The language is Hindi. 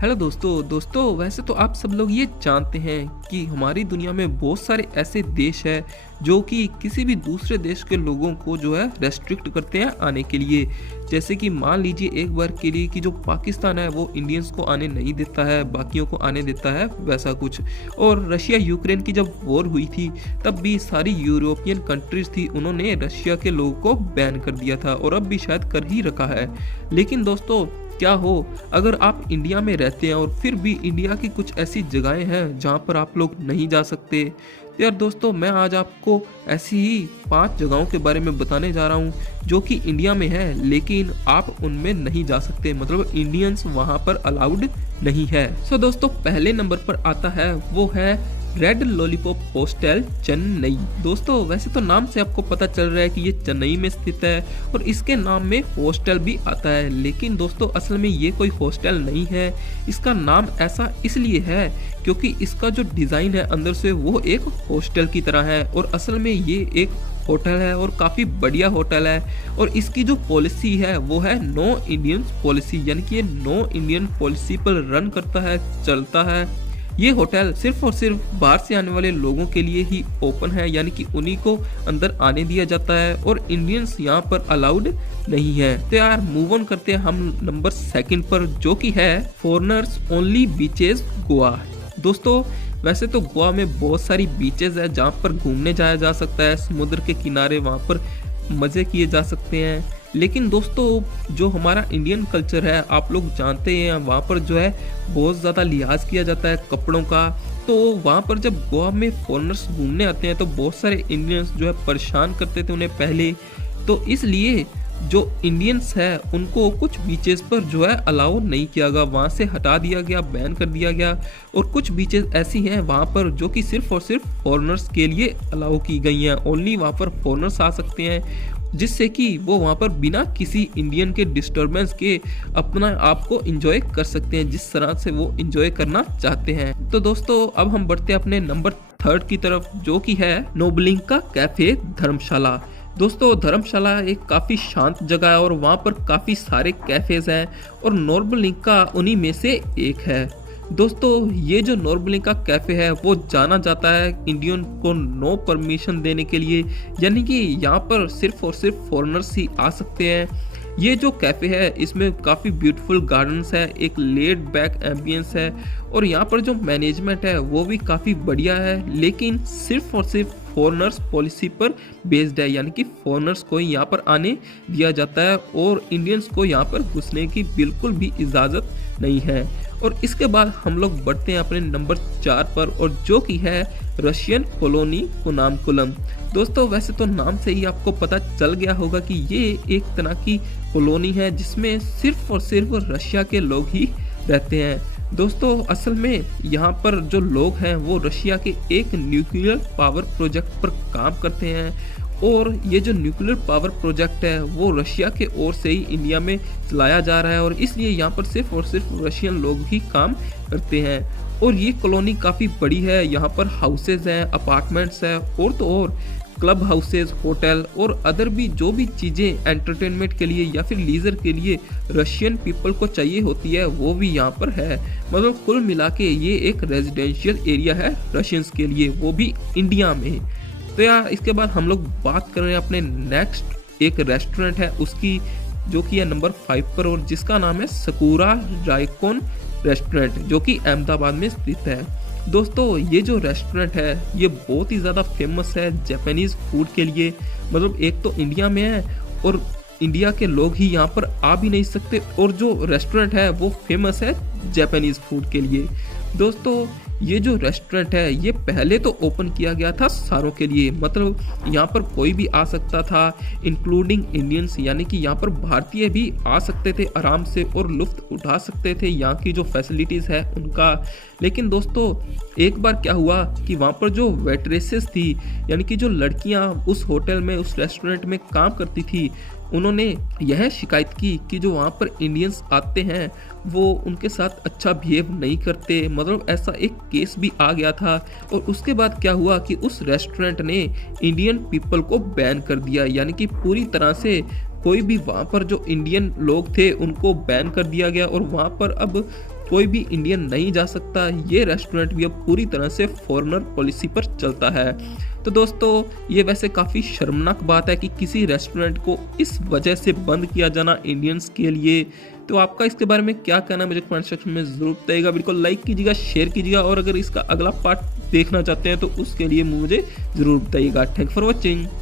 हेलो दोस्तों वैसे तो आप सब लोग ये जानते हैं कि हमारी दुनिया में बहुत सारे ऐसे देश हैं जो कि किसी भी दूसरे देश के लोगों को जो है रेस्ट्रिक्ट करते हैं आने के लिए। जैसे कि मान लीजिए एक बार के लिए कि जो पाकिस्तान है वो इंडियंस को आने नहीं देता है, बाकियों को आने देता है, वैसा कुछ। और रशिया यूक्रेन की जब वॉर हुई थी तब भी सारी यूरोपियन कंट्रीज थी, उन्होंने रशिया के लोगों को बैन कर दिया था और अब भी शायद कर ही रखा है। लेकिन दोस्तों क्या हो अगर आप इंडिया में रहते हैं और फिर भी इंडिया की कुछ ऐसी जगहें हैं जहां पर आप लोग नहीं जा सकते। तो यार दोस्तों मैं आज आपको ऐसी ही 5 जगहों के बारे में बताने जा रहा हूं जो कि इंडिया में है लेकिन आप उनमें नहीं जा सकते, मतलब इंडियंस वहां पर अलाउड नहीं है। सो दोस्तों पहले नंबर पर आता है वो है रेड लॉलीपॉप हॉस्टल चेन्नई। दोस्तों वैसे तो नाम से आपको पता चल रहा है कि ये चेन्नई में स्थित है और इसके नाम में हॉस्टल भी आता है, लेकिन दोस्तों असल में ये कोई हॉस्टल नहीं है। इसका नाम ऐसा इसलिए है क्योंकि इसका जो डिज़ाइन है अंदर से वो एक हॉस्टल की तरह है और असल में ये एक होटल है और काफ़ी बढ़िया होटल है। और इसकी जो पॉलिसी है वो है नो इंडियन पॉलिसी, यानी कि ये नो इंडियन पॉलिसी पर रन करता है, चलता है। ये होटल सिर्फ और सिर्फ बाहर से आने वाले लोगों के लिए ही ओपन है, यानी कि उन्हीं को अंदर आने दिया जाता है और इंडियंस यहाँ पर अलाउड नहीं है। तो यार मूव ऑन करते हैं हम नंबर 2 पर, जो कि है फॉरेनर्स ओनली बीचेस गोवा। दोस्तों वैसे तो गोवा में बहुत सारी बीचेस है जहाँ पर घूमने जाया जा सकता है, समुद्र के किनारे वहाँ पर मज़े किए जा सकते हैं। लेकिन दोस्तों जो हमारा इंडियन कल्चर है आप लोग जानते हैं वहाँ पर जो है बहुत ज़्यादा लिहाज किया जाता है कपड़ों का। तो वहाँ पर जब गोवा में फॉरेनर्स घूमने आते हैं तो बहुत सारे इंडियंस जो है परेशान करते थे उन्हें पहले, तो इसलिए जो इंडियंस है उनको कुछ बीचेस पर जो है अलाउ नहीं किया गया, वहाँ से हटा दिया गया, बैन कर दिया गया। और कुछ बीचेस ऐसी हैं वहाँ पर जो कि सिर्फ और सिर्फ फॉरेनर्स के लिए अलाउ की गई हैं, ओनली वहाँ पर फॉरेनर्स आ सकते हैं, जिससे कि वो वहाँ पर बिना किसी इंडियन के डिस्टरबेंस के अपना आप को इंजॉय कर सकते हैं जिस तरह से वो इंजॉय करना चाहते हैं। तो दोस्तों अब हम बढ़ते हैं अपने नंबर 3 की तरफ, जो कि है नोबलिंका कैफे धर्मशाला। दोस्तों धर्मशाला एक काफ़ी शांत जगह है और वहाँ पर काफ़ी सारे कैफ़ेज हैं और नोबलिंका उन्हीं में से एक है। दोस्तों ये जो नोबलिंका कैफ़े है वो जाना जाता है इंडियन को नो परमिशन देने के लिए, यानी कि यहाँ पर सिर्फ और सिर्फ फॉरेनर्स ही आ सकते हैं। ये जो कैफ़े है इसमें काफ़ी ब्यूटीफुल गार्डन्स है, एक लेड बैक एम्बियंस है और यहाँ पर जो मैनेजमेंट है वो भी काफ़ी बढ़िया है, लेकिन सिर्फ और सिर्फ फॉरेनर्स पॉलिसी पर बेस्ड है, यानी कि फॉरेनर्स को यहाँ पर आने दिया जाता है और इंडियंस को यहाँ पर घुसने की बिल्कुल भी इजाज़त नहीं है। और इसके बाद हम लोग बढ़ते हैं अपने नंबर 4 पर, और जो कि है रशियन कॉलोनी कुनामकुलम। दोस्तों वैसे तो नाम से ही आपको पता चल गया होगा कि ये एक तरह की कॉलोनी है जिसमें सिर्फ और सिर्फ रशिया के लोग ही रहते हैं। दोस्तों असल में यहाँ पर जो लोग हैं वो रशिया के एक न्यूक्लियर पावर प्रोजेक्ट पर काम करते हैं और ये जो न्यूक्लियर पावर प्रोजेक्ट है वो रशिया के ओर से ही इंडिया में चलाया जा रहा है और इसलिए यहाँ पर सिर्फ और सिर्फ रशियन लोग ही काम करते हैं। और ये कॉलोनी काफ़ी बड़ी है, यहाँ पर हाउसेज हैं, अपार्टमेंट्स हैं और तो और क्लब हाउसेज, होटल और अदर भी जो भी चीज़ें एंटरटेनमेंट के लिए या फिर लीजर के लिए रशियन पीपल को चाहिए होती है वो भी यहाँ पर है। मतलब कुल मिला के ये एक रेजिडेंशियल एरिया है रशियंस के लिए, वो भी इंडिया में। तो यार इसके बाद हम लोग बात कर रहे हैं अपने नेक्स्ट एक रेस्टोरेंट है उसकी, जो कि है नंबर 5 पर और जिसका नाम है सकूरा रायकोन रेस्टोरेंट, जो कि अहमदाबाद में स्थित है। दोस्तों ये जो रेस्टोरेंट है ये बहुत ही ज़्यादा फेमस है जापानीज़ फूड के लिए, मतलब एक तो इंडिया में है और इंडिया के लोग ही यहाँ पर आ भी नहीं सकते, और जो रेस्टोरेंट है वो फेमस है जापानीज़ फूड के लिए। दोस्तों ये जो रेस्टोरेंट है ये पहले तो ओपन किया गया था सारों के लिए, मतलब यहाँ पर कोई भी आ सकता था इंक्लूडिंग इंडियंस, यानी कि यहाँ पर भारतीय भी आ सकते थे आराम से और लुत्फ़ उठा सकते थे यहाँ की जो फैसिलिटीज़ है उनका। लेकिन दोस्तों एक बार क्या हुआ कि वहाँ पर जो वेट्रेसेस थी, यानी कि जो लड़कियाँ उस होटल में उस रेस्टोरेंट में काम करती थी, उन्होंने यह शिकायत की कि जो वहाँ पर इंडियंस आते हैं वो उनके साथ अच्छा बिहेव नहीं करते, मतलब ऐसा एक केस भी आ गया था। और उसके बाद क्या हुआ कि उस रेस्टोरेंट ने इंडियन पीपल को बैन कर दिया, यानी कि पूरी तरह से कोई भी वहाँ पर जो इंडियन लोग थे उनको बैन कर दिया गया और वहाँ पर अब कोई भी इंडियन नहीं जा सकता। ये रेस्टोरेंट भी अब पूरी तरह से फॉरेनर पॉलिसी पर चलता है। तो दोस्तों, ये वैसे काफ़ी शर्मनाक बात है कि किसी रेस्टोरेंट को इस वजह से बंद किया जाना इंडियंस के लिए। तो आपका इसके बारे में क्या कहना है, मुझे कमेंट सेक्शन में ज़रूर बताइएगा। बिल्कुल लाइक कीजिएगा, शेयर कीजिएगा, और अगर इसका अगला पार्ट देखना चाहते हैं तो उसके लिए मुझे ज़रूर बताइएगा। Thank for watching.